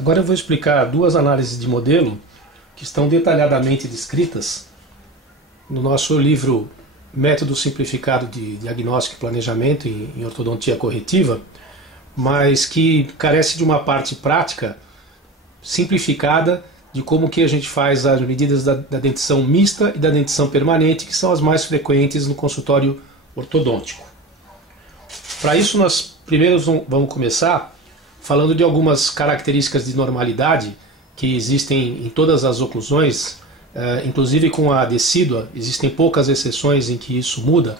Agora eu vou explicar duas análises de modelo que estão detalhadamente descritas no nosso livro Método Simplificado de Diagnóstico e Planejamento em Ortodontia Corretiva, mas que carece de uma parte prática simplificada de como que a gente faz as medidas da dentição mista e da dentição permanente, que são as mais frequentes no consultório ortodôntico. Para isso, nós primeiro vamos começar falando de algumas características de normalidade que existem em todas as oclusões, inclusive com a decídua, existem poucas exceções em que isso muda,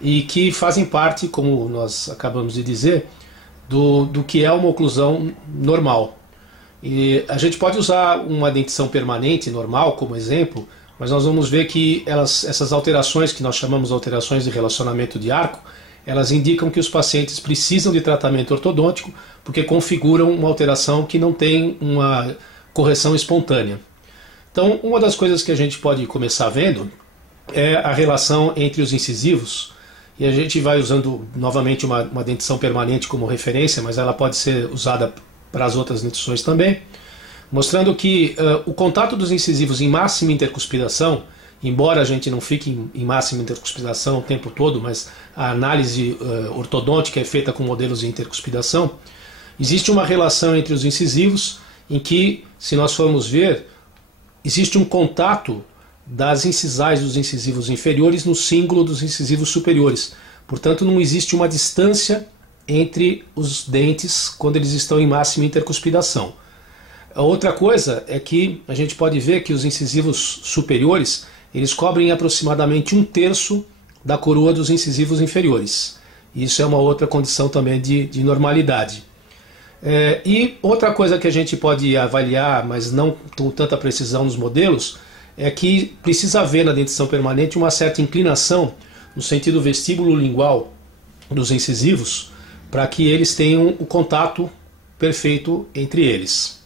e que fazem parte, como nós acabamos de dizer, do que é uma oclusão normal. E a gente pode usar uma dentição permanente normal como exemplo, mas nós vamos ver que essas alterações que nós chamamos de alterações de relacionamento de arco, elas indicam que os pacientes precisam de tratamento ortodôntico porque configuram uma alteração que não tem uma correção espontânea. Então, uma das coisas que a gente pode começar vendo é a relação entre os incisivos, e a gente vai usando novamente uma dentição permanente como referência, mas ela pode ser usada para as outras dentições também, mostrando que o contato dos incisivos em máxima intercuspidação, embora a gente não fique em máxima intercuspidação o tempo todo, mas a análise ortodôntica é feita com modelos de intercuspidação, existe uma relação entre os incisivos em que, se nós formos ver, existe um contato das incisais dos incisivos inferiores no cíngulo dos incisivos superiores. Portanto, não existe uma distância entre os dentes quando eles estão em máxima intercuspidação. A outra coisa é que a gente pode ver que os incisivos superiores eles cobrem aproximadamente 1/3 da coroa dos incisivos inferiores. Isso é uma outra condição também de normalidade. E outra coisa que a gente pode avaliar, mas não com tanta precisão nos modelos, é que precisa haver na dentição permanente uma certa inclinação no sentido vestíbulo-lingual dos incisivos para que eles tenham o contato perfeito entre eles.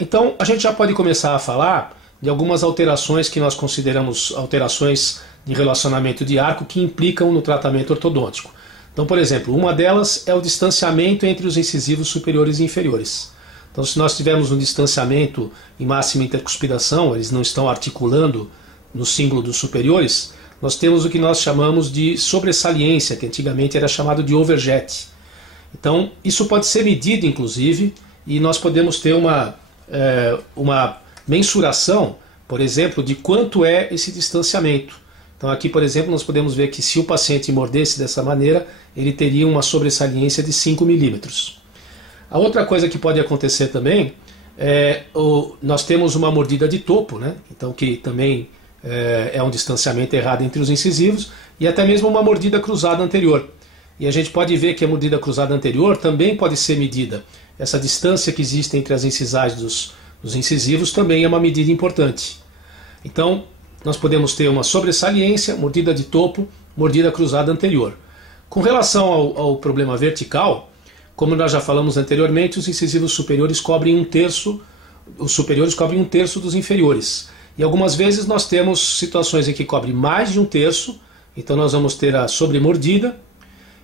Então a gente já pode começar a falar de algumas alterações que nós consideramos alterações de relacionamento de arco que implicam no tratamento ortodôntico. Então, por exemplo, uma delas é o distanciamento entre os incisivos superiores e inferiores. Então, se nós tivermos um distanciamento em máxima intercuspidação, eles não estão articulando no cíngulo dos superiores, nós temos o que nós chamamos de sobressaliência, que antigamente era chamado de overjet. Então, isso pode ser medido, inclusive, e nós podemos ter uma mensuração, por exemplo, de quanto é esse distanciamento. Então aqui, por exemplo, nós podemos ver que se o paciente mordesse dessa maneira, ele teria uma sobressaliência de 5 milímetros. A outra coisa que pode acontecer também nós temos uma mordida de topo, né? Então que também é um distanciamento errado entre os incisivos, e até mesmo uma mordida cruzada anterior. E a gente pode ver que a mordida cruzada anterior também pode ser medida. Essa distância que existe entre as incisais dos incisivos também é uma medida importante. Então, nós podemos ter uma sobressaliência, mordida de topo, mordida cruzada anterior. Com relação ao problema vertical, como nós já falamos anteriormente, os incisivos superiores cobrem 1/3, os superiores cobrem 1/3 dos inferiores. E algumas vezes nós temos situações em que cobre mais de 1/3, então nós vamos ter a sobremordida,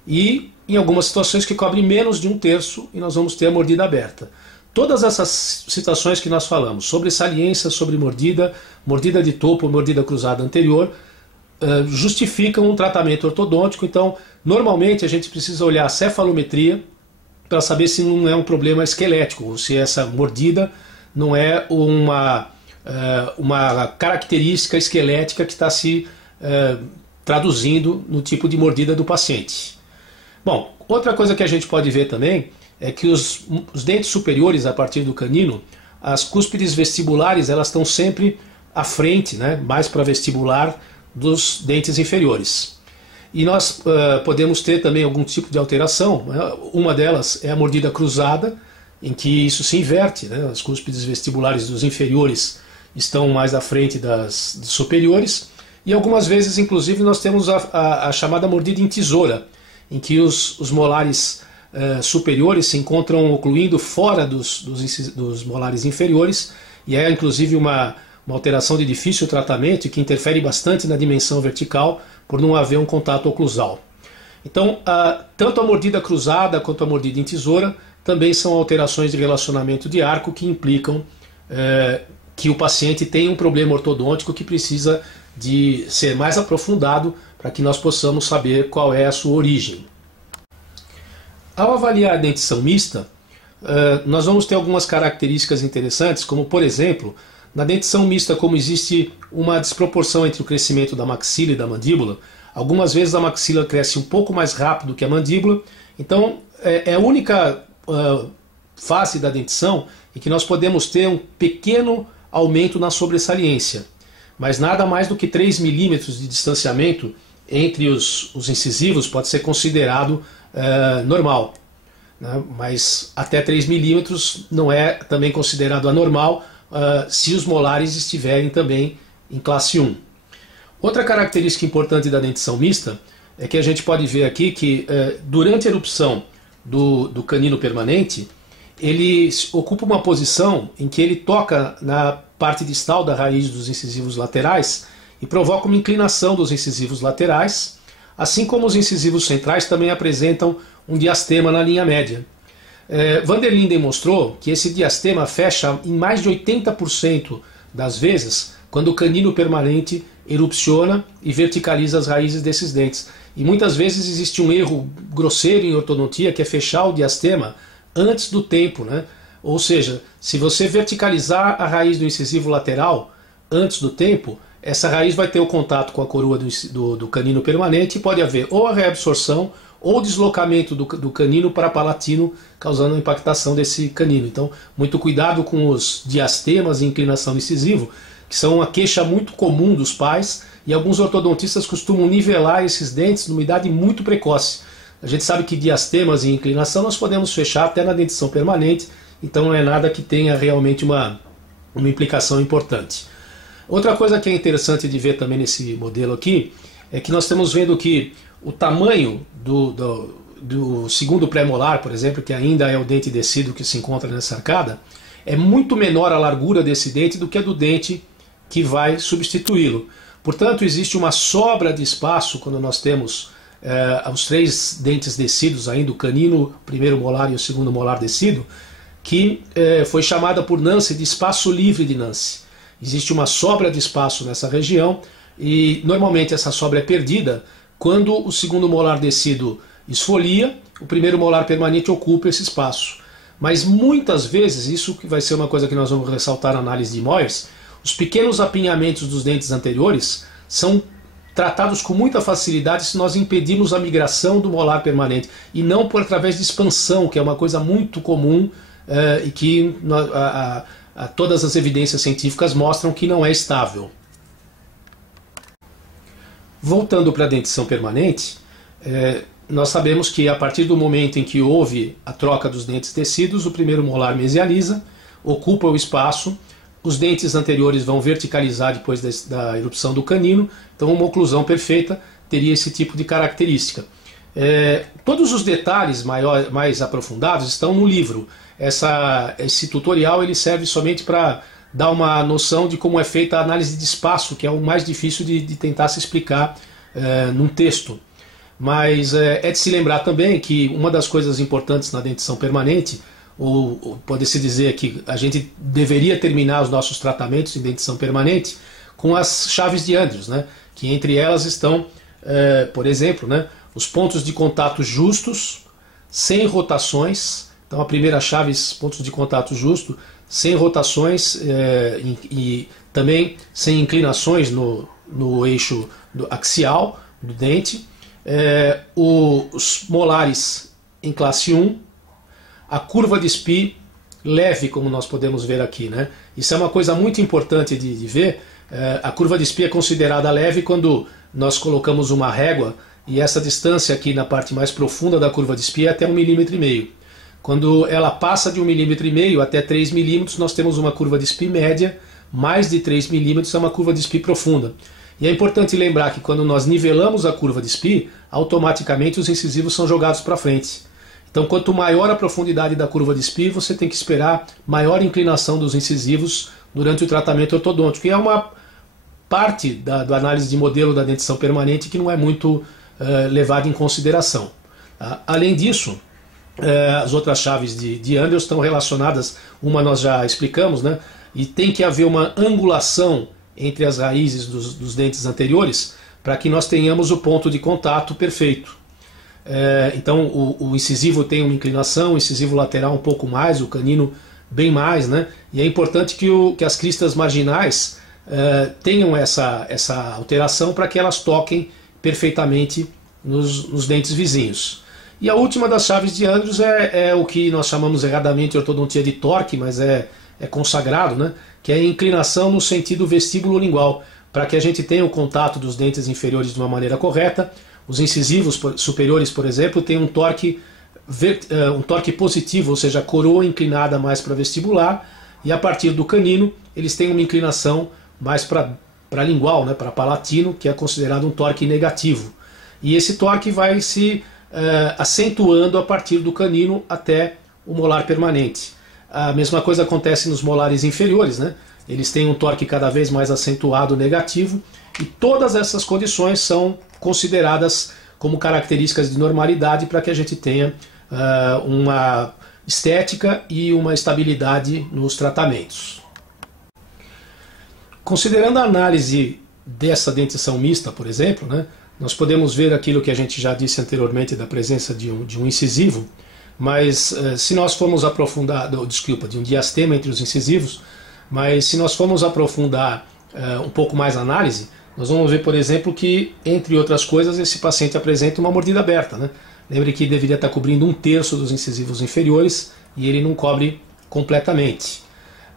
e em algumas situações que cobre menos de 1/3 e nós vamos ter a mordida aberta. Todas essas situações que nós falamos, sobressaliência, sobremordida, mordida de topo, mordida cruzada anterior, justificam um tratamento ortodôntico. Então, normalmente a gente precisa olhar a cefalometria para saber se não é um problema esquelético, ou se essa mordida não é uma característica esquelética que está se traduzindo no tipo de mordida do paciente. Bom, outra coisa que a gente pode ver também é que os dentes superiores, a partir do canino, as cúspides vestibulares, elas estão sempre à frente, né, mais para vestibular, dos dentes inferiores. E nós podemos ter também algum tipo de alteração, né? Uma delas é a mordida cruzada, em que isso se inverte, né? As cúspides vestibulares dos inferiores estão mais à frente dos superiores, e algumas vezes, inclusive, nós temos a chamada mordida em tesoura, em que os molares superiores se encontram ocluindo fora dos molares inferiores, e é inclusive uma alteração de difícil tratamento e que interfere bastante na dimensão vertical por não haver um contato oclusal. Então, tanto a mordida cruzada quanto a mordida em tesoura também são alterações de relacionamento de arco que implicam que o paciente tem um problema ortodôntico que precisa de ser mais aprofundado para que nós possamos saber qual é a sua origem. Ao avaliar a dentição mista, nós vamos ter algumas características interessantes, como por exemplo, na dentição mista, como existe uma desproporção entre o crescimento da maxila e da mandíbula, algumas vezes a maxila cresce um pouco mais rápido que a mandíbula, então é a única fase da dentição em que nós podemos ter um pequeno aumento na sobressaliência, mas nada mais do que 3 milímetros de distanciamento entre os incisivos pode ser considerado normal, né? Mas até 3 milímetros não é também considerado anormal se os molares estiverem também em classe 1. Outra característica importante da dentição mista é que a gente pode ver aqui que durante a erupção do canino permanente, ele ocupa uma posição em que ele toca na parte distal da raiz dos incisivos laterais e provoca uma inclinação dos incisivos laterais, assim como os incisivos centrais também apresentam um diastema na linha média. Van der Linden demonstrou que esse diastema fecha em mais de 80% das vezes quando o canino permanente erupciona e verticaliza as raízes desses dentes. E muitas vezes existe um erro grosseiro em ortodontia, que é fechar o diastema antes do tempo, né? Ou seja, se você verticalizar a raiz do incisivo lateral antes do tempo, essa raiz vai ter o contato com a coroa do canino permanente e pode haver ou a reabsorção ou deslocamento do canino para palatino, causando a impactação desse canino. Então, muito cuidado com os diastemas e inclinação do incisivo, que são uma queixa muito comum dos pais, e alguns ortodontistas costumam nivelar esses dentes numa idade muito precoce. A gente sabe que diastemas e inclinação nós podemos fechar até na dentição permanente, então não é nada que tenha realmente uma implicação importante. Outra coisa que é interessante de ver também nesse modelo aqui, é que nós estamos vendo que o tamanho do segundo pré-molar, por exemplo, que ainda é o dente descido que se encontra nessa arcada, é muito menor a largura desse dente do que a do dente que vai substituí-lo. Portanto, existe uma sobra de espaço quando nós temos os 3 dentes descidos ainda, o canino, o primeiro molar e o segundo molar descido, que foi chamada por Nance de espaço livre de Nance. Existe uma sobra de espaço nessa região e normalmente essa sobra é perdida quando o segundo molar descido esfolia, o primeiro molar permanente ocupa esse espaço. Mas muitas vezes, isso que vai ser uma coisa que nós vamos ressaltar na análise de Moyers, os pequenos apinhamentos dos dentes anteriores são tratados com muita facilidade se nós impedirmos a migração do molar permanente e não por através de expansão, que é uma coisa muito comum e que todas as evidências científicas mostram que não é estável. Voltando para a dentição permanente, nós sabemos que a partir do momento em que houve a troca dos dentes descidos, o primeiro molar mesializa, ocupa o espaço, os dentes anteriores vão verticalizar depois da erupção do canino, então uma oclusão perfeita teria esse tipo de característica. Todos os detalhes mais aprofundados estão no livro. Esse tutorial ele serve somente para dar uma noção de como é feita a análise de espaço, que é o mais difícil de tentar se explicar num texto. Mas é de se lembrar também que uma das coisas importantes na dentição permanente, ou pode-se dizer que a gente deveria terminar os nossos tratamentos em dentição permanente com as chaves de Andrews, né? Que entre elas estão, por exemplo, né, os pontos de contato justos, sem rotações. Então a primeira chave, pontos de contato justo, sem rotações e também sem inclinações no eixo axial do dente. Os molares em classe 1, a curva de Spee leve, como nós podemos ver aqui, né? Isso é uma coisa muito importante de ver. A curva de Spee é considerada leve quando nós colocamos uma régua e essa distância aqui na parte mais profunda da curva de Spee é até 1,5 mm. Quando ela passa de 1,5 mm até 3 mm, nós temos uma curva de Spee média, mais de 3 mm é uma curva de Spee profunda. E é importante lembrar que quando nós nivelamos a curva de Spee, automaticamente os incisivos são jogados para frente. Então, quanto maior a profundidade da curva de Spee, você tem que esperar maior inclinação dos incisivos durante o tratamento ortodôntico. E é uma parte da análise de modelo da dentição permanente que não é muito levada em consideração. Tá? Além disso, As outras chaves de Andrews estão relacionadas, uma nós já explicamos, né? E tem que haver uma angulação entre as raízes dos dentes anteriores para que nós tenhamos o ponto de contato perfeito. Então o incisivo tem uma inclinação, o incisivo lateral um pouco mais, o canino bem mais, né? E é importante que as cristas marginais tenham essa alteração para que elas toquem perfeitamente nos dentes vizinhos. E a última das chaves de Andrews é o que nós chamamos erradamente ortodontia de Torque, mas é consagrado, né? Que é a inclinação no sentido vestíbulo-lingual, para que a gente tenha o contato dos dentes inferiores de uma maneira correta. Os incisivos superiores, por exemplo, têm um torque positivo, ou seja, a coroa inclinada mais para vestibular, e a partir do canino eles têm uma inclinação mais para lingual, né? Para palatino, que é considerado um torque negativo. E esse torque vai se acentuando a partir do canino até o molar permanente. A mesma coisa acontece nos molares inferiores, né? Eles têm um torque cada vez mais acentuado negativo, e todas essas condições são consideradas como características de normalidade para que a gente tenha uma estética e uma estabilidade nos tratamentos. Considerando a análise dessa dentição mista, por exemplo, né? Nós podemos ver aquilo que a gente já disse anteriormente da presença de um incisivo, mas se nós formos aprofundar, de um diastema entre os incisivos, mas se nós formos aprofundar um pouco mais a análise, nós vamos ver, por exemplo, que, entre outras coisas, esse paciente apresenta uma mordida aberta, né? Lembre que deveria estar cobrindo 1/3 dos incisivos inferiores e ele não cobre completamente.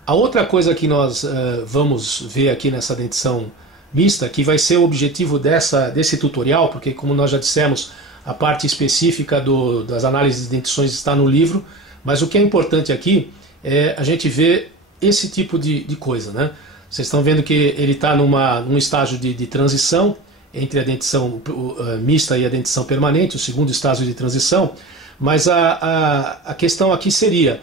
A outra coisa que nós vamos ver aqui nessa dentição mista, que vai ser o objetivo desse tutorial, porque, como nós já dissemos, a parte específica das análises de dentições está no livro, mas o que é importante aqui é a gente ver esse tipo de coisa, né? Vocês estão vendo que ele está num estágio de transição entre a dentição mista e a dentição permanente, o segundo estágio de transição, mas a questão aqui seria,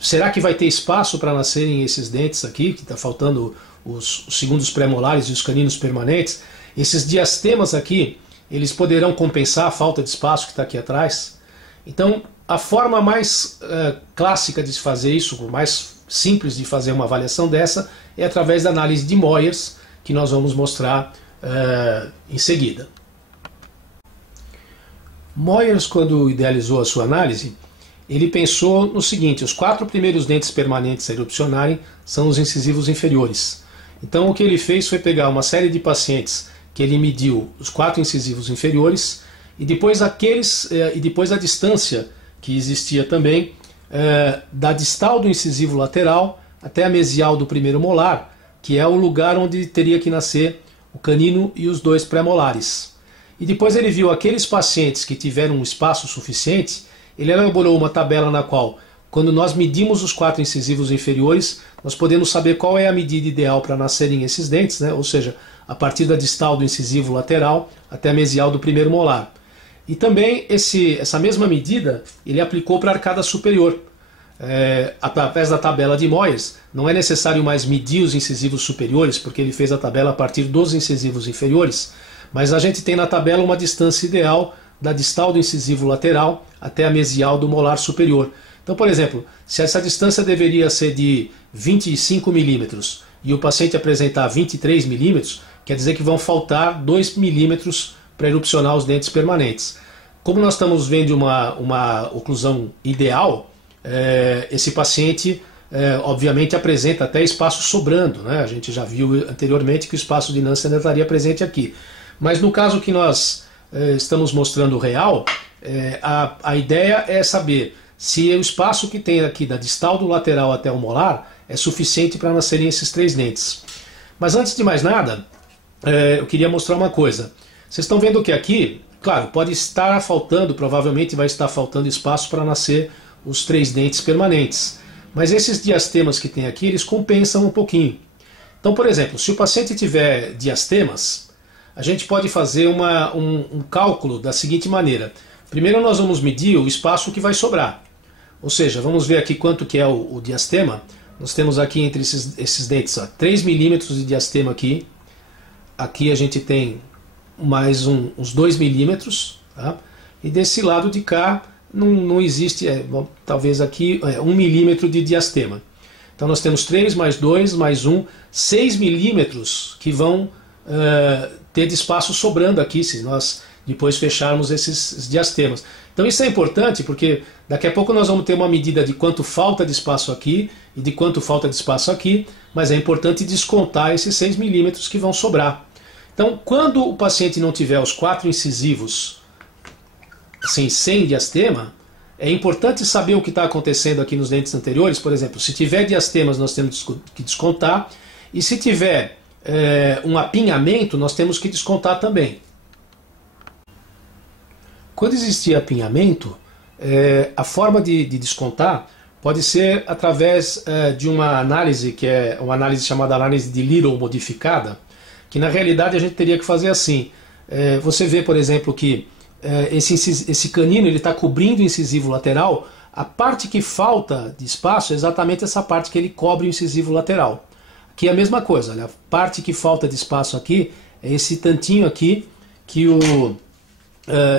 será que vai ter espaço para nascerem esses dentes aqui, que está faltando os segundos pré-molares e os caninos permanentes? Esses diastemas aqui, eles poderão compensar a falta de espaço que está aqui atrás? Então, a forma mais clássica de se fazer isso, mais simples de fazer uma avaliação dessa, é através da análise de Moyers, que nós vamos mostrar em seguida. Moyers, quando idealizou a sua análise, ele pensou no seguinte: os 4 primeiros dentes permanentes a erupcionarem são os incisivos inferiores. Então o que ele fez foi pegar uma série de pacientes que ele mediu os 4 incisivos inferiores e depois a distância que existia também da distal do incisivo lateral até a mesial do primeiro molar, que é o lugar onde teria que nascer o canino e os 2 pré-molares. E depois ele viu aqueles pacientes que tiveram um espaço suficiente, ele elaborou uma tabela na qual, quando nós medimos os 4 incisivos inferiores, nós podemos saber qual é a medida ideal para nascerem esses dentes, né? Ou seja, a partir da distal do incisivo lateral até a mesial do primeiro molar. E também essa mesma medida ele aplicou para a arcada superior. Através da tabela de Moyers, não é necessário mais medir os incisivos superiores, porque ele fez a tabela a partir dos incisivos inferiores, mas a gente tem na tabela uma distância ideal da distal do incisivo lateral até a mesial do molar superior. Então, por exemplo, se essa distância deveria ser de 25 milímetros e o paciente apresentar 23 milímetros, quer dizer que vão faltar 2 milímetros para erupcionar os dentes permanentes. Como nós estamos vendo uma oclusão ideal, esse paciente obviamente apresenta até espaço sobrando, né? A gente já viu anteriormente que o espaço de Nansen ainda estaria presente aqui. Mas no caso que nós estamos mostrando real, a ideia é saber se o espaço que tem aqui da distal do lateral até o molar é suficiente para nascerem esses 3 dentes. Mas antes de mais nada, eu queria mostrar uma coisa. Vocês estão vendo que aqui, claro, pode estar faltando, provavelmente vai estar faltando espaço para nascer os 3 dentes permanentes. Mas esses diastemas que tem aqui, eles compensam um pouquinho. Então, por exemplo, se o paciente tiver diastemas, a gente pode fazer um cálculo da seguinte maneira. Primeiro nós vamos medir o espaço que vai sobrar. Ou seja, vamos ver aqui quanto que é o diastema. Nós temos aqui entre esses dentes 3 milímetros de diastema aqui. Aqui a gente tem mais uns 2 milímetros. Tá? E desse lado de cá não existe, bom, talvez aqui, 1 milímetro de diastema. Então nós temos 3 mais 2 mais 1, 6 milímetros que vão ter de espaço sobrando aqui, se nós depois fecharmos esses diastemas. Então isso é importante porque daqui a pouco nós vamos ter uma medida de quanto falta de espaço aqui e de quanto falta de espaço aqui, mas é importante descontar esses 6 milímetros que vão sobrar. Então quando o paciente não tiver os 4 incisivos assim, sem diastema, é importante saber o que está acontecendo aqui nos dentes anteriores. Por exemplo, se tiver diastemas nós temos que descontar, e se tiver um apinhamento nós temos que descontar também. Quando existir apinhamento, a forma de descontar pode ser através de uma análise, que é uma análise chamada análise de Little modificada, que na realidade a gente teria que fazer assim. Você vê, por exemplo, que esse canino está cobrindo o incisivo lateral, a parte que falta de espaço é exatamente essa parte que ele cobre o incisivo lateral. Aqui é a mesma coisa, olha, a parte que falta de espaço aqui é esse tantinho aqui que o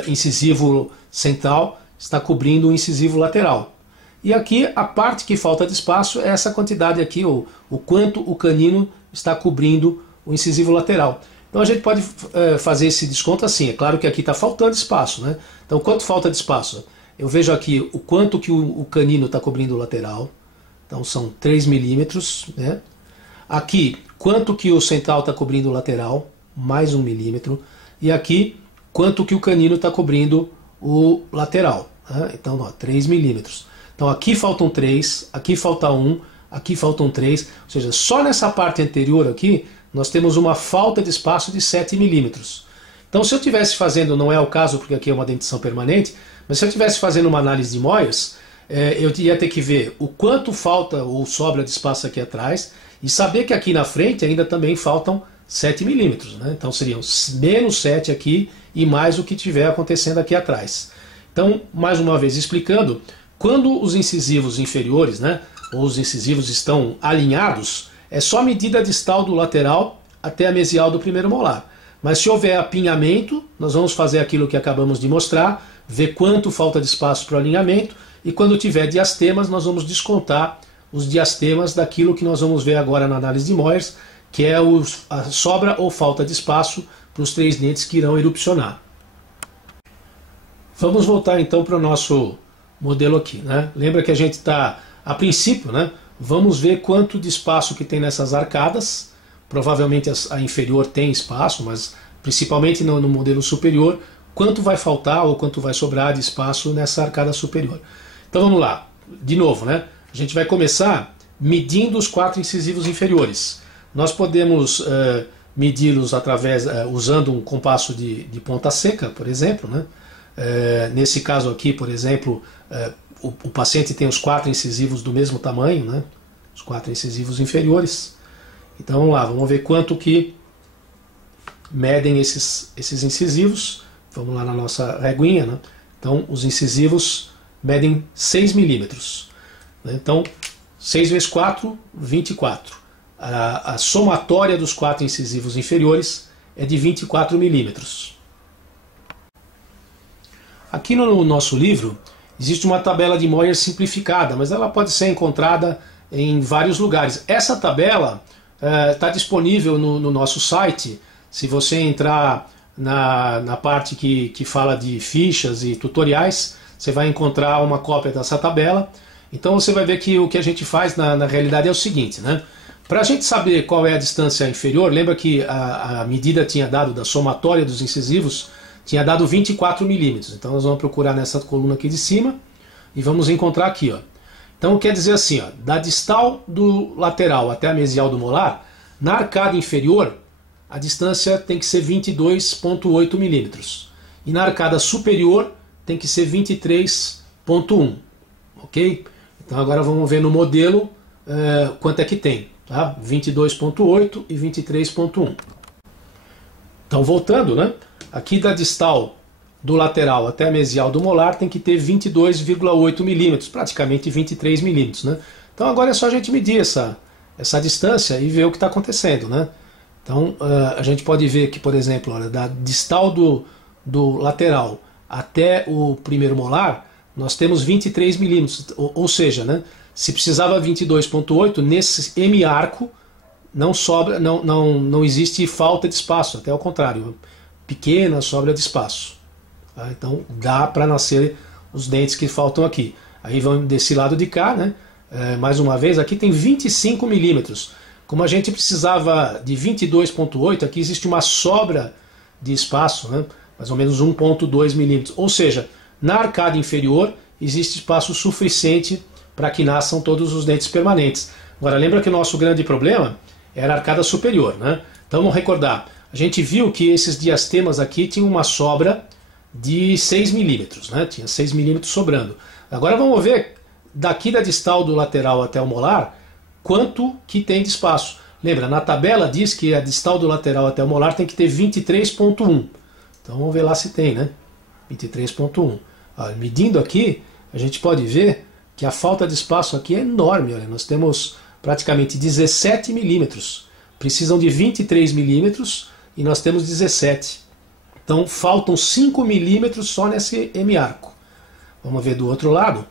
incisivo central está cobrindo o incisivo lateral. E aqui a parte que falta de espaço é essa quantidade aqui, o quanto o canino está cobrindo o incisivo lateral. Então a gente pode fazer esse desconto assim. É claro que aqui está faltando espaço, né? Então quanto falta de espaço? Eu vejo aqui o quanto que o canino está cobrindo o lateral. Então são 3 milímetros, né? Aqui, quanto que o central está cobrindo o lateral, mais 1 milímetro. E aqui, quanto que o canino está cobrindo o lateral. Né? Então, ó, 3 milímetros. Então aqui faltam 3, aqui falta 1, aqui faltam 3. Ou seja, só nessa parte anterior aqui, nós temos uma falta de espaço de 7 milímetros. Então se eu estivesse fazendo, não é o caso porque aqui é uma dentição permanente, mas se eu estivesse fazendo uma análise de Moyers, eu ia ter que ver o quanto falta ou sobra de espaço aqui atrás e saber que aqui na frente ainda também faltam 7 milímetros. Né? Então seriam menos 7 aqui e mais o que tiver acontecendo aqui atrás. Então, mais uma vez explicando, quando os incisivos inferiores, né, ou os incisivos estão alinhados, é só a medida distal do lateral até a mesial do primeiro molar. Mas se houver apinhamento, nós vamos fazer aquilo que acabamos de mostrar, ver quanto falta de espaço para o alinhamento, e quando tiver diastemas, nós vamos descontar os diastemas daquilo que nós vamos ver agora na análise de Moyers, que é a sobra ou falta de espaço para os 3 dentes que irão erupcionar. Vamos voltar então para o nosso modelo aqui. Né? Lembra que a gente está, a princípio, né, vamos ver quanto de espaço que tem nessas arcadas. Provavelmente a inferior tem espaço, mas principalmente no modelo superior, quanto vai faltar ou quanto vai sobrar de espaço nessa arcada superior. Então vamos lá, de novo, né? A gente vai começar medindo os 4 incisivos inferiores. Nós podemos medi-los através, usando um compasso de ponta seca, por exemplo. Né? Nesse caso aqui, por exemplo, o paciente tem os 4 incisivos do mesmo tamanho, né? Os 4 incisivos inferiores. Então vamos lá, vamos ver quanto que medem esses incisivos. Vamos lá na nossa reguinha. Né? Então os incisivos medem 6 milímetros. Então 6 vezes 4, 24. A somatória dos 4 incisivos inferiores é de 24 milímetros. Aqui no nosso livro existe uma tabela de Moyers simplificada, mas ela pode ser encontrada em vários lugares. Essa tabela está disponível no nosso site. Se você entrar na parte que fala de fichas e tutoriais, você vai encontrar uma cópia dessa tabela. Então você vai ver que o que a gente faz na realidade é o seguinte, né? Para a gente saber qual é a distância inferior, lembra que a medida tinha dado da somatória dos incisivos, tinha dado 24 milímetros. Então nós vamos procurar nessa coluna aqui de cima e vamos encontrar aqui. Ó. Então quer dizer assim, ó, da distal do lateral até a mesial do molar, na arcada inferior, a distância tem que ser 22,8 milímetros. E na arcada superior tem que ser 23,1. Ok? Então agora vamos ver no modelo quanto é que tem. Tá? 22,8 e 23,1. Então voltando, né? Aqui da distal do lateral até a mesial do molar tem que ter 22,8 milímetros, praticamente 23 milímetros. Né? Então agora é só a gente medir essa distância e ver o que está acontecendo. Né? Então a gente pode ver que, por exemplo, olha, da distal do lateral até o primeiro molar, nós temos 23 milímetros, ou seja, né, se precisava 22,8, nesse hemiarco não sobra, não existe falta de espaço, até ao contrário, pequena sobra de espaço. Tá? Então dá para nascer os dentes que faltam aqui. Aí vão desse lado de cá, né? Mais uma vez, aqui tem 25 milímetros. Como a gente precisava de 22,8, aqui existe uma sobra de espaço, né? Mais ou menos 1,2 milímetros. Ou seja, na arcada inferior existe espaço suficiente para que nasçam todos os dentes permanentes. Agora, lembra que o nosso grande problema era a arcada superior, né? Então vamos recordar. A gente viu que esses diastemas aqui tinham uma sobra de 6 milímetros, né? Tinha 6 milímetros sobrando. Agora vamos ver daqui da distal do lateral até o molar quanto que tem de espaço. Lembra, na tabela diz que a distal do lateral até o molar tem que ter 23,1. Então vamos ver lá se tem, né? 23,1. Medindo aqui, a gente pode ver que a falta de espaço aqui é enorme. Olha, nós temos praticamente 17 milímetros. Precisam de 23 milímetros e nós temos 17. Então faltam 5 milímetros só nesse hemiarco. Vamos ver do outro lado.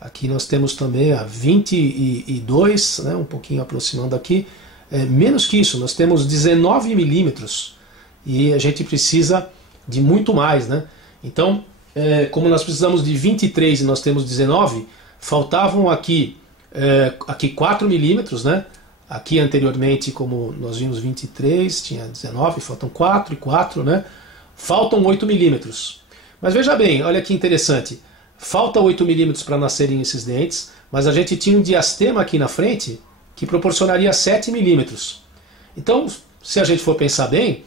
Aqui nós temos também a 22, né, um pouquinho aproximando aqui. Menos que isso, nós temos 19 milímetros e a gente precisa de muito mais, né? Então, como nós precisamos de 23 e nós temos 19, faltavam aqui 4 milímetros, né? Aqui anteriormente, como nós vimos 23, tinha 19, faltam 4 e 4, né? Faltam 8 milímetros. Mas veja bem, olha que interessante. Falta 8 milímetros para nascerem esses dentes, mas a gente tinha um diastema aqui na frente que proporcionaria 7 milímetros. Então, se a gente for pensar bem,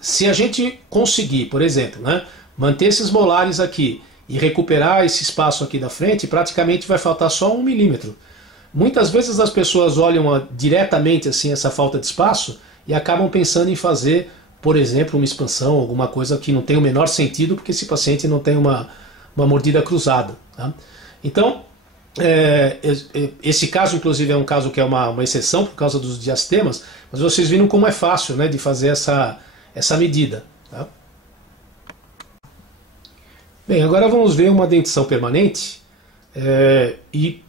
se a gente conseguir, por exemplo, né, manter esses molares aqui e recuperar esse espaço aqui da frente, praticamente vai faltar só 1 milímetro. Muitas vezes as pessoas olham diretamente assim essa falta de espaço e acabam pensando em fazer, por exemplo, uma expansão, alguma coisa que não tem o menor sentido, porque esse paciente não tem uma mordida cruzada. Tá? Então, esse caso, inclusive, é um caso que é uma exceção por causa dos diastemas, mas vocês viram como é fácil, né, de fazer essa medida. Tá? Bem, agora vamos ver uma dentição permanente, e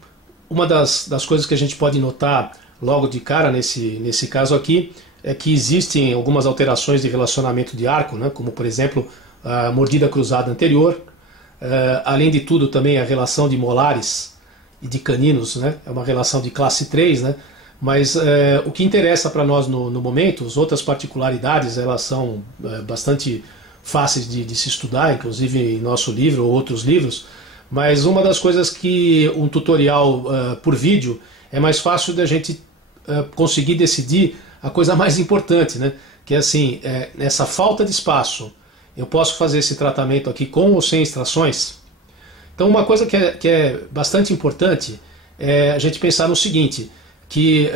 uma das coisas que a gente pode notar logo de cara nesse caso aqui é que existem algumas alterações de relacionamento de arco, né, como por exemplo a mordida cruzada anterior. Além de tudo, também a relação de molares e de caninos, né? É uma relação de classe 3, né? Mas o que interessa para nós no momento, as outras particularidades, elas são bastante fáceis de se estudar, inclusive em nosso livro ou outros livros, mas uma das coisas que um tutorial por vídeo é mais fácil da gente conseguir decidir a coisa mais importante, né? Que é assim, essa falta de espaço. Eu posso fazer esse tratamento aqui com ou sem extrações? Então uma coisa que é bastante importante é a gente pensar no seguinte, que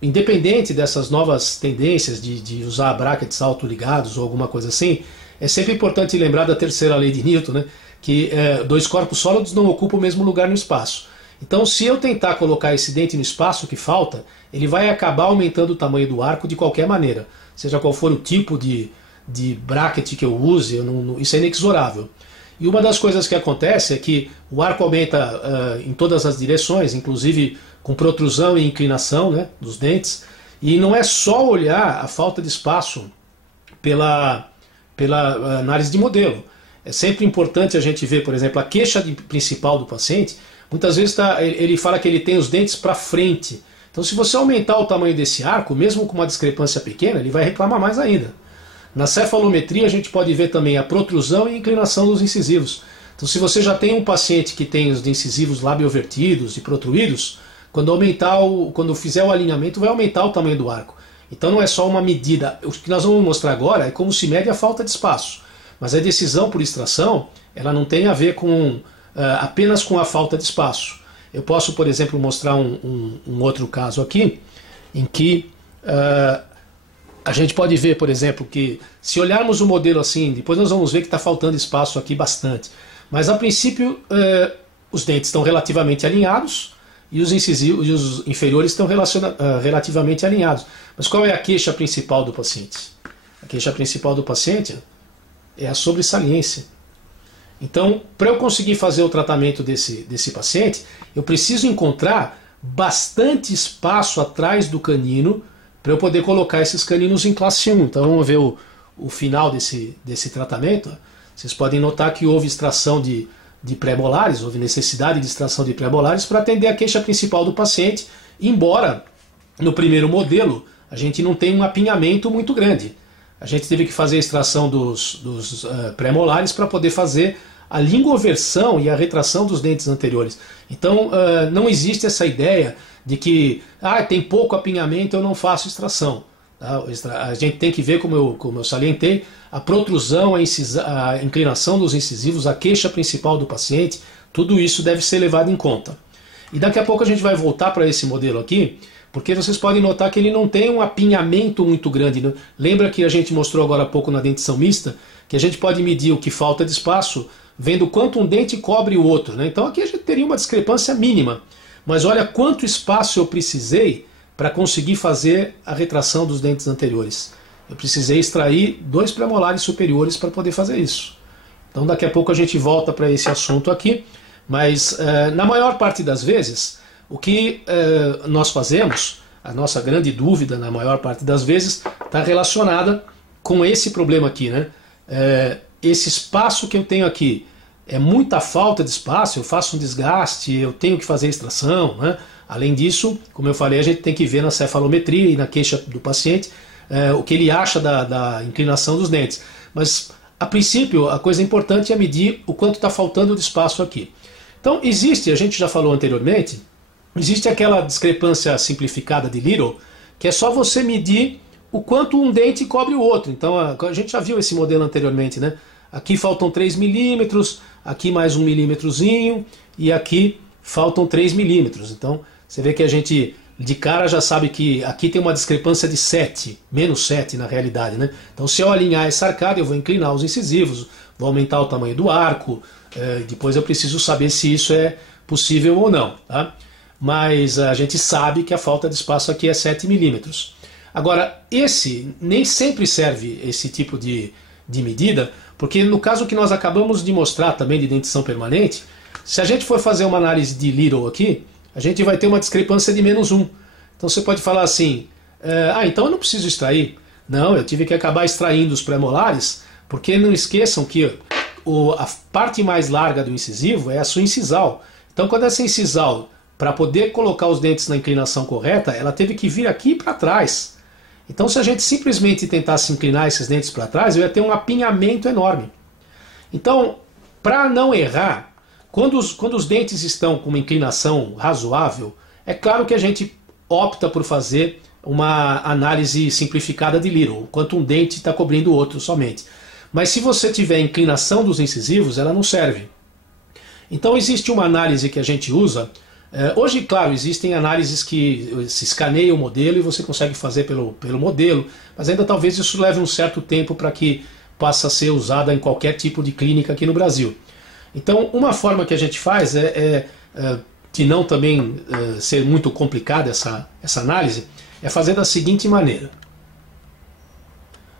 independente dessas novas tendências de usar brackets autoligados ou alguma coisa assim, é sempre importante lembrar da terceira lei de Newton, né, que dois corpos sólidos não ocupam o mesmo lugar no espaço. Então se eu tentar colocar esse dente no espaço que falta, ele vai acabar aumentando o tamanho do arco de qualquer maneira, seja qual for o tipo de bracket que eu use, isso é inexorável. E uma das coisas que acontece é que o arco aumenta em todas as direções, inclusive com protrusão e inclinação, né, dos dentes, e não é só olhar a falta de espaço pela análise de modelo. É sempre importante a gente ver, por exemplo, a queixa principal do paciente. Muitas vezes ele fala que ele tem os dentes para frente. Então se você aumentar o tamanho desse arco, mesmo com uma discrepância pequena, ele vai reclamar mais ainda. Na cefalometria a gente pode ver também a protrusão e a inclinação dos incisivos. Então se você já tem um paciente que tem os incisivos labiovertidos e protruídos, quando fizer o alinhamento vai aumentar o tamanho do arco. Então não é só uma medida. O que nós vamos mostrar agora é como se mede a falta de espaço. Mas a decisão por extração, ela não tem a ver apenas com a falta de espaço. Eu posso, por exemplo, mostrar um outro caso aqui, em que a gente pode ver, por exemplo, que se olharmos o modelo assim, depois nós vamos ver que está faltando espaço aqui bastante. Mas a princípio os dentes estão relativamente alinhados e os incisivos e os inferiores estão relativamente alinhados. Mas qual é a queixa principal do paciente? A queixa principal do paciente é a sobresaliência. Então, para eu conseguir fazer o tratamento desse paciente, eu preciso encontrar bastante espaço atrás do canino para eu poder colocar esses caninos em classe 1. Então vamos ver o final desse tratamento. Vocês podem notar que houve extração de pré-molares, houve necessidade de extração de pré-molares para atender a queixa principal do paciente, embora no primeiro modelo a gente não tenha um apinhamento muito grande. A gente teve que fazer a extração dos pré-molares para poder fazer a lingoversão e a retração dos dentes anteriores. Então não existe essa ideia de que tem pouco apinhamento, eu não faço extração. Tá? A gente tem que ver, como eu salientei, a protrusão, a inclinação dos incisivos, a queixa principal do paciente, tudo isso deve ser levado em conta. E daqui a pouco a gente vai voltar para esse modelo aqui, porque vocês podem notar que ele não tem um apinhamento muito grande. Né? Lembra que a gente mostrou agora há pouco na dentição mista, que a gente pode medir o que falta de espaço, vendo quanto um dente cobre o outro. Né? Então aqui a gente teria uma discrepância mínima. Mas olha quanto espaço eu precisei para conseguir fazer a retração dos dentes anteriores. Eu precisei extrair 2 premolares superiores para poder fazer isso. Então daqui a pouco a gente volta para esse assunto aqui, mas na maior parte das vezes, o que nós fazemos, a nossa grande dúvida na maior parte das vezes, está relacionada com esse problema aqui. Né? Esse espaço que eu tenho aqui, é muita falta de espaço, eu faço um desgaste, eu tenho que fazer extração. Né? Além disso, como eu falei, a gente tem que ver na cefalometria e na queixa do paciente o que ele acha da inclinação dos dentes. Mas, a princípio, a coisa importante é medir o quanto está faltando de espaço aqui. Então, existe, a gente já falou anteriormente, existe aquela discrepância simplificada de Little, que é só você medir o quanto um dente cobre o outro. Então, a gente já viu esse modelo anteriormente, né? Aqui faltam 3 milímetros, aqui mais 1 milímetrozinho, e aqui faltam 3 milímetros. Então, você vê que a gente de cara já sabe que aqui tem uma discrepância de 7, menos 7 na realidade. Né? Então, se eu alinhar essa arcada, eu vou inclinar os incisivos, vou aumentar o tamanho do arco, depois eu preciso saber se isso é possível ou não. Tá? Mas a gente sabe que a falta de espaço aqui é 7 milímetros. Agora, nem sempre serve esse tipo de medida, porque no caso que nós acabamos de mostrar também de dentição permanente, se a gente for fazer uma análise de Little aqui, a gente vai ter uma discrepância de menos 1. Então você pode falar assim, então eu não preciso extrair. Não, eu tive que acabar extraindo os premolares, porque não esqueçam que a parte mais larga do incisivo é a sua incisal. Então quando essa incisal, para poder colocar os dentes na inclinação correta, ela teve que vir aqui para trás. Então se a gente simplesmente tentasse inclinar esses dentes para trás, eu ia ter um apinhamento enorme. Então, para não errar, quando os dentes estão com uma inclinação razoável, é claro que a gente opta por fazer uma análise simplificada de Little, quanto um dente está cobrindo o outro somente. Mas se você tiver inclinação dos incisivos, ela não serve. Então existe uma análise que a gente usa. Hoje, claro, existem análises que se escaneia o modelo e você consegue fazer pelo modelo, mas ainda talvez isso leve um certo tempo para que possa ser usada em qualquer tipo de clínica aqui no Brasil. Então, uma forma que a gente faz de não também ser muito complicada essa análise, é fazer da seguinte maneira.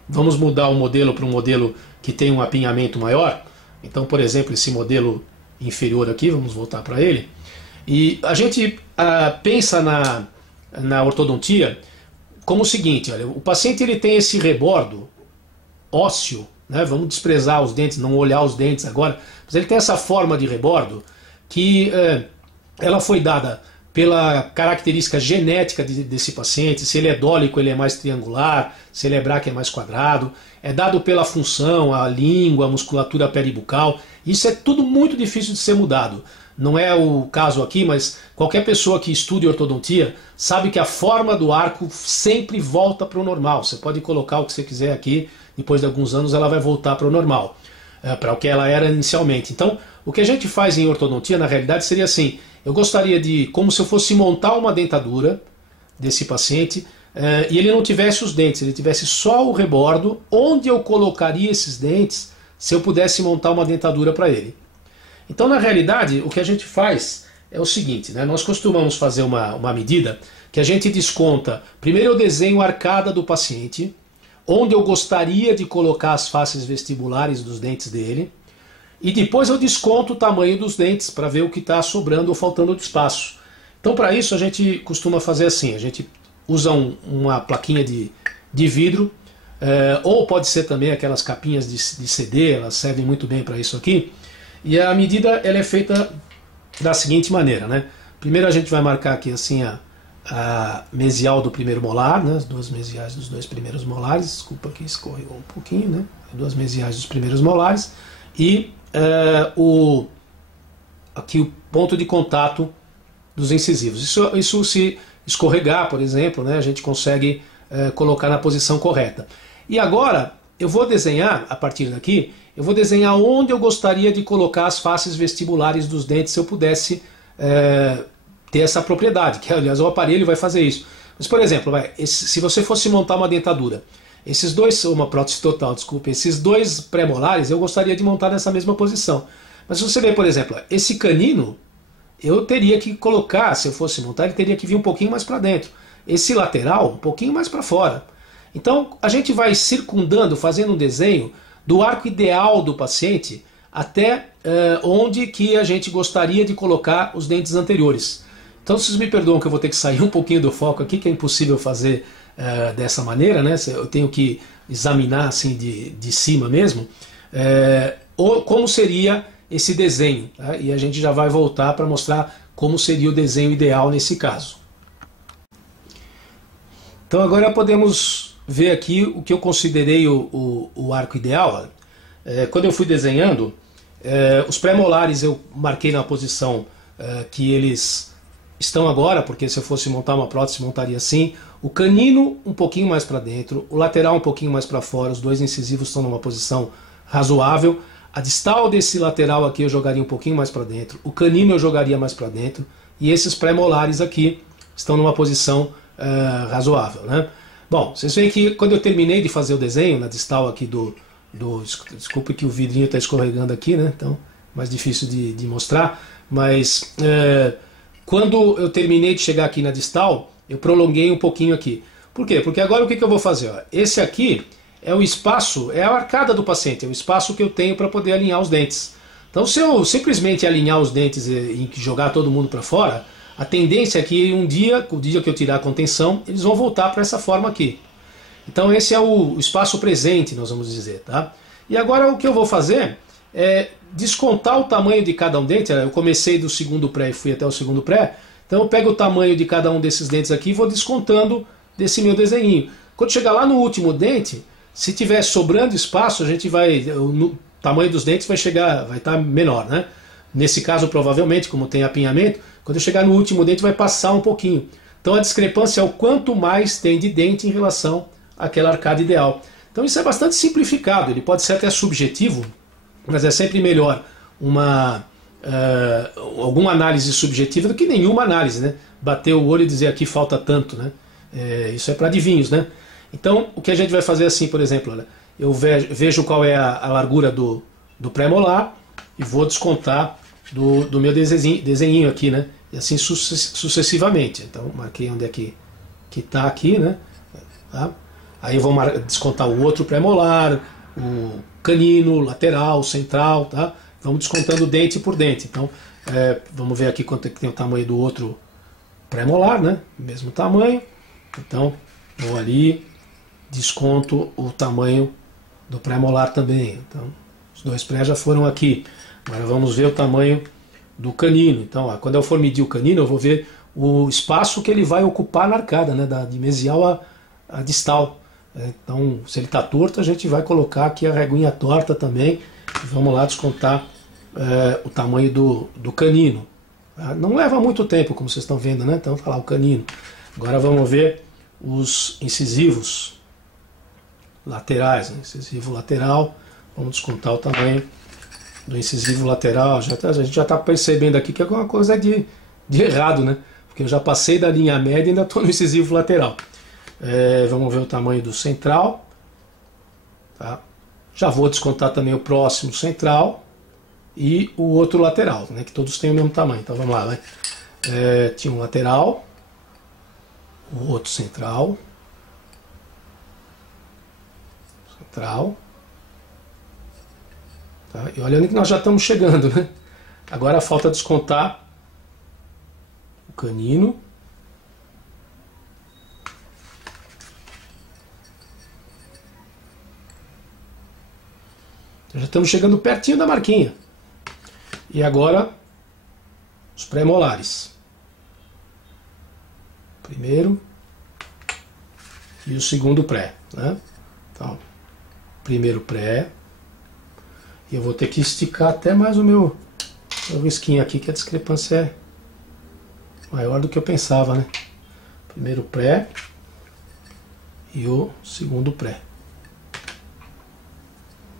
Vamos mudar o modelo para um modelo que tem um apinhamento maior. Então, por exemplo, esse modelo inferior aqui, vamos voltar para ele. E a gente pensa na ortodontia como o seguinte, olha, o paciente ele tem esse rebordo ósseo, né? Vamos desprezar os dentes, não olhar os dentes agora, mas ele tem essa forma de rebordo que ela foi dada pela característica genética desse paciente, se ele é dólico ele é mais triangular, se ele é braque é mais quadrado, é dado pela função, a língua, a musculatura peribucal, isso é tudo muito difícil de ser mudado. Não é o caso aqui, mas qualquer pessoa que estude ortodontia sabe que a forma do arco sempre volta para o normal. Você pode colocar o que você quiser aqui, depois de alguns anos ela vai voltar para o normal, para o que ela era inicialmente. Então, o que a gente faz em ortodontia, na realidade, seria assim, eu gostaria de, como se eu fosse montar uma dentadura desse paciente, e ele não tivesse os dentes, ele tivesse só o rebordo, onde eu colocaria esses dentes se eu pudesse montar uma dentadura para ele. Então, na realidade, o que a gente faz é o seguinte, né? Nós costumamos fazer uma medida que a gente desconta. Primeiro eu desenho a arcada do paciente, onde eu gostaria de colocar as faces vestibulares dos dentes dele, e depois eu desconto o tamanho dos dentes para ver o que está sobrando ou faltando de espaço. Então, para isso, a gente costuma fazer assim: a gente usa uma plaquinha de vidro, ou pode ser também aquelas capinhas de CD, elas servem muito bem para isso aqui. E a medida ela é feita da seguinte maneira, né? Primeiro a gente vai marcar aqui assim a mesial do primeiro molar, né? As duas mesiais dos dois primeiros molares. Desculpa que escorreu um pouquinho, né? As duas mesiais dos primeiros molares e aqui o ponto de contato dos incisivos. Isso se escorregar, por exemplo, né? A gente consegue colocar na posição correta. E agora eu vou desenhar, a partir daqui, eu vou desenhar onde eu gostaria de colocar as faces vestibulares dos dentes se eu pudesse ter essa propriedade, que aliás o aparelho vai fazer isso. Mas, por exemplo, se você fosse montar uma dentadura, esses dois, uma prótese total, desculpe, esses dois pré-molares eu gostaria de montar nessa mesma posição. Mas se você vê, por exemplo, esse canino, eu teria que colocar, se eu fosse montar, ele teria que vir um pouquinho mais para dentro. Esse lateral, um pouquinho mais para fora. Então, a gente vai circundando, fazendo um desenho do arco ideal do paciente até onde que a gente gostaria de colocar os dentes anteriores. Então, vocês me perdoam que eu vou ter que sair um pouquinho do foco aqui, que é impossível fazer dessa maneira, né? Eu tenho que examinar assim de cima mesmo, como seria esse desenho, tá? E a gente já vai voltar para mostrar como seria o desenho ideal nesse caso. Então agora podemos ver aqui o que eu considerei o arco ideal. Quando eu fui desenhando, os pré-molares eu marquei na posição que eles estão agora, porque se eu fosse montar uma prótese, montaria assim. O canino um pouquinho mais para dentro, o lateral um pouquinho mais para fora, os dois incisivos estão numa posição razoável. A distal desse lateral aqui eu jogaria um pouquinho mais para dentro, o canino eu jogaria mais para dentro, e esses pré-molares aqui estão numa posição razoável, né? Bom, vocês veem que quando eu terminei de fazer o desenho na distal aqui desculpe que o vidrinho está escorregando aqui, né? Então, mais difícil de mostrar, mas quando eu terminei de chegar aqui na distal, eu prolonguei um pouquinho aqui. Por quê? Porque agora o que eu vou fazer? Ó? Esse aqui é o espaço, é a arcada do paciente, é o espaço que eu tenho para poder alinhar os dentes. Então, se eu simplesmente alinhar os dentes e jogar todo mundo para fora, a tendência é que o dia que eu tirar a contenção, eles vão voltar para essa forma aqui. Então esse é o espaço presente, nós vamos dizer, tá? E agora o que eu vou fazer é descontar o tamanho de cada um dente. Eu comecei do segundo pré e fui até o segundo pré, então eu pego o tamanho de cada um desses dentes aqui e vou descontando desse meu desenho. Quando chegar lá no último dente, se tiver sobrando espaço, a gente o tamanho dos dentes vai estar menor, né? Nesse caso, provavelmente, como tem apinhamento, quando eu chegar no último dente vai passar um pouquinho. Então a discrepância é o quanto mais tem de dente em relação àquela arcada ideal. Então isso é bastante simplificado, ele pode ser até subjetivo, mas é sempre melhor alguma análise subjetiva do que nenhuma análise, né? Bater o olho e dizer aqui falta tanto, né? Isso é para adivinhos, né? Então o que a gente vai fazer assim, por exemplo, olha, eu vejo qual é a largura do pré-molar e vou descontar do meu desenhinho aqui, né? E assim sucessivamente. Então marquei onde é que está aqui, né? Tá? Aí eu vou descontar o outro pré-molar, o canino, lateral, central, tá? Vamos descontando dente por dente. Então vamos ver aqui quanto é que tem o tamanho do outro pré-molar, né? Mesmo tamanho. Então vou ali, desconto o tamanho do pré-molar também. Então os dois pré já foram aqui. Agora vamos ver o tamanho do canino. Então, ó, quando eu for medir o canino, eu vou ver o espaço que ele vai ocupar na arcada, né, de mesial a distal. Então, se ele está torto, a gente vai colocar aqui a reguinha torta também. E vamos lá descontar o tamanho do canino. Não leva muito tempo, como vocês estão vendo, né? Então, vou falar o canino. Agora vamos ver os incisivos laterais, né? Incisivo lateral. Vamos descontar o tamanho do incisivo lateral. A gente já está percebendo aqui que alguma coisa é de errado, né? Porque eu já passei da linha média e ainda estou no incisivo lateral. Vamos ver o tamanho do central. Tá? Já vou descontar também o próximo central e o outro lateral, né? Que todos têm o mesmo tamanho. Então vamos lá, né? Tinha um lateral, o outro central, Tá? E olhando que nós já estamos chegando, né? Agora falta descontar o canino. Já estamos chegando pertinho da marquinha. E agora, os pré-molares. Primeiro e o segundo pré, né? Então, primeiro pré. E eu vou ter que esticar até mais o meu risquinho aqui, que a discrepância é maior do que eu pensava, né? Primeiro pré e o segundo pré.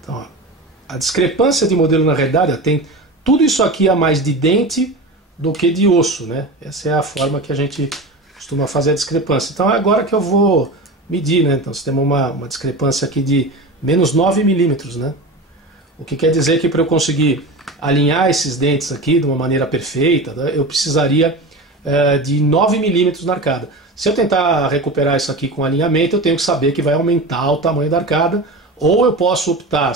Então, ó, a discrepância de modelo na realidade tem tudo isso aqui a mais de dente do que de osso, né? Essa é a forma que a gente costuma fazer a discrepância. Então é agora que eu vou medir, né? Então, nós temos uma discrepância aqui de menos 9 milímetros, né? O que quer dizer que para eu conseguir alinhar esses dentes aqui de uma maneira perfeita, né, eu precisaria de 9 milímetros na arcada. Se eu tentar recuperar isso aqui com alinhamento, eu tenho que saber que vai aumentar o tamanho da arcada, ou eu posso optar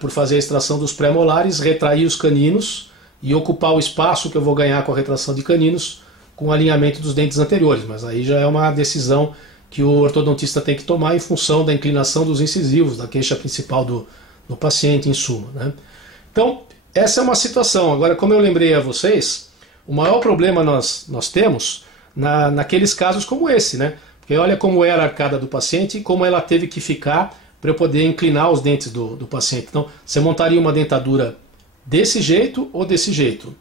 por fazer a extração dos pré-molares, retrair os caninos e ocupar o espaço que eu vou ganhar com a retração de caninos com o alinhamento dos dentes anteriores, mas aí já é uma decisão que o ortodontista tem que tomar em função da inclinação dos incisivos, da queixa principal do paciente, em suma, né? Então, essa é uma situação. Agora, como eu lembrei a vocês, o maior problema nós temos naqueles casos como esse, né? Porque olha como era a arcada do paciente e como ela teve que ficar para eu poder inclinar os dentes do paciente. Então, você montaria uma dentadura desse jeito ou desse jeito.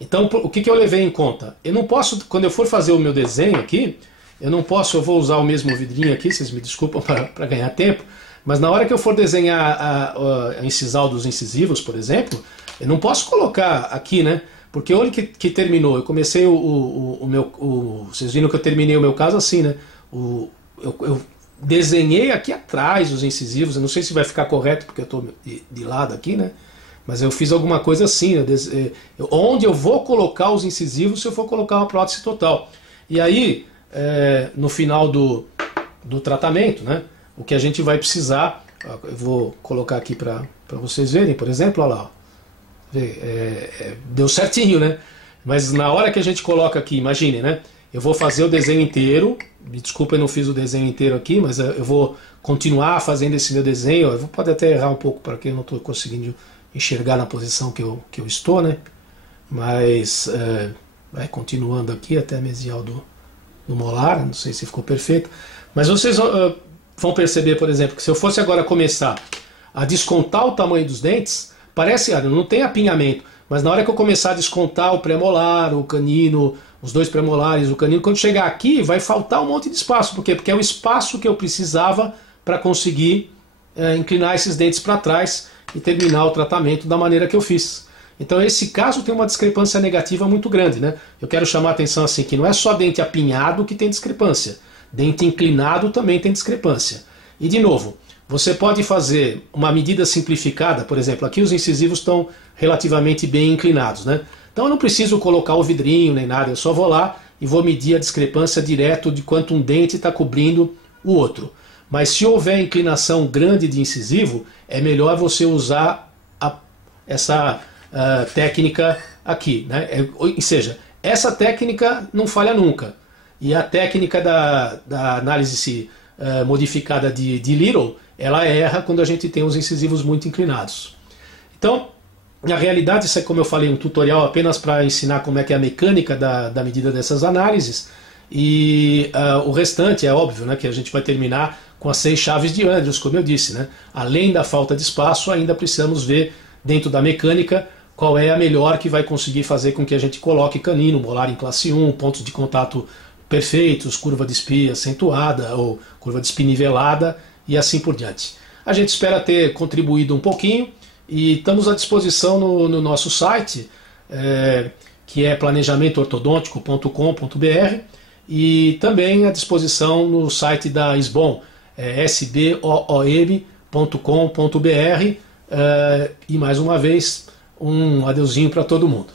Então, o que eu levei em conta? Eu não posso, quando eu for fazer o meu desenho aqui, eu vou usar o mesmo vidrinho aqui, vocês me desculpam para ganhar tempo, mas na hora que eu for desenhar a incisal dos incisivos, por exemplo, eu não posso colocar aqui, né? Porque olha que terminou, eu comecei vocês viram que eu terminei o meu caso assim, né? Eu desenhei aqui atrás os incisivos, eu não sei se vai ficar correto porque eu estou de lado aqui, né? Mas eu fiz alguma coisa assim, né? Onde eu vou colocar os incisivos se eu for colocar uma prótese total. E aí, no final do tratamento, né? O que a gente vai precisar, eu vou colocar aqui para vocês verem, por exemplo, olha lá, deu certinho, né? Mas na hora que a gente coloca aqui, imagine, né? Eu vou fazer o desenho inteiro, me desculpa, eu não fiz o desenho inteiro aqui, mas eu vou continuar fazendo esse meu desenho, eu pode até errar um pouco porque eu não estou conseguindo enxergar na posição que eu estou, né? Mas vai continuando aqui até a mesial do molar, não sei se ficou perfeito, mas vocês vão perceber, por exemplo, que se eu fosse agora começar a descontar o tamanho dos dentes, parece, não tem apinhamento, mas na hora que eu começar a descontar o premolar, o canino, os dois premolares, o canino, quando chegar aqui vai faltar um monte de espaço. Por quê? Porque é o espaço que eu precisava para conseguir inclinar esses dentes para trás e terminar o tratamento da maneira que eu fiz. Então esse caso tem uma discrepância negativa muito grande, né? Eu quero chamar a atenção assim, que não é só dente apinhado que tem discrepância. Dente inclinado também tem discrepância. E de novo, você pode fazer uma medida simplificada, por exemplo, aqui os incisivos estão relativamente bem inclinados, né? Então eu não preciso colocar o vidrinho nem nada, eu só vou lá e vou medir a discrepância direto de quanto um dente está cobrindo o outro. Mas se houver inclinação grande de incisivo, é melhor você usar essa técnica aqui, né? Ou seja, essa técnica não falha nunca. E a técnica da análise modificada de Little, ela erra quando a gente tem os incisivos muito inclinados. Então, na realidade, isso é, como eu falei, um tutorial apenas para ensinar como é que é a mecânica da medida dessas análises. E o restante é óbvio, né, que a gente vai terminar com as 6 chaves de Andrews, como eu disse, né? Além da falta de espaço, ainda precisamos ver dentro da mecânica qual é a melhor que vai conseguir fazer com que a gente coloque canino, molar em classe 1, pontos de contato perfeitos, curva de espia acentuada ou curva de espia nivelada e assim por diante. A gente espera ter contribuído um pouquinho e estamos à disposição no nosso site, que é planejamentoortodontico.com.br, e também à disposição no site da SBOM, sboom.com.br, e mais uma vez um adeusinho para todo mundo.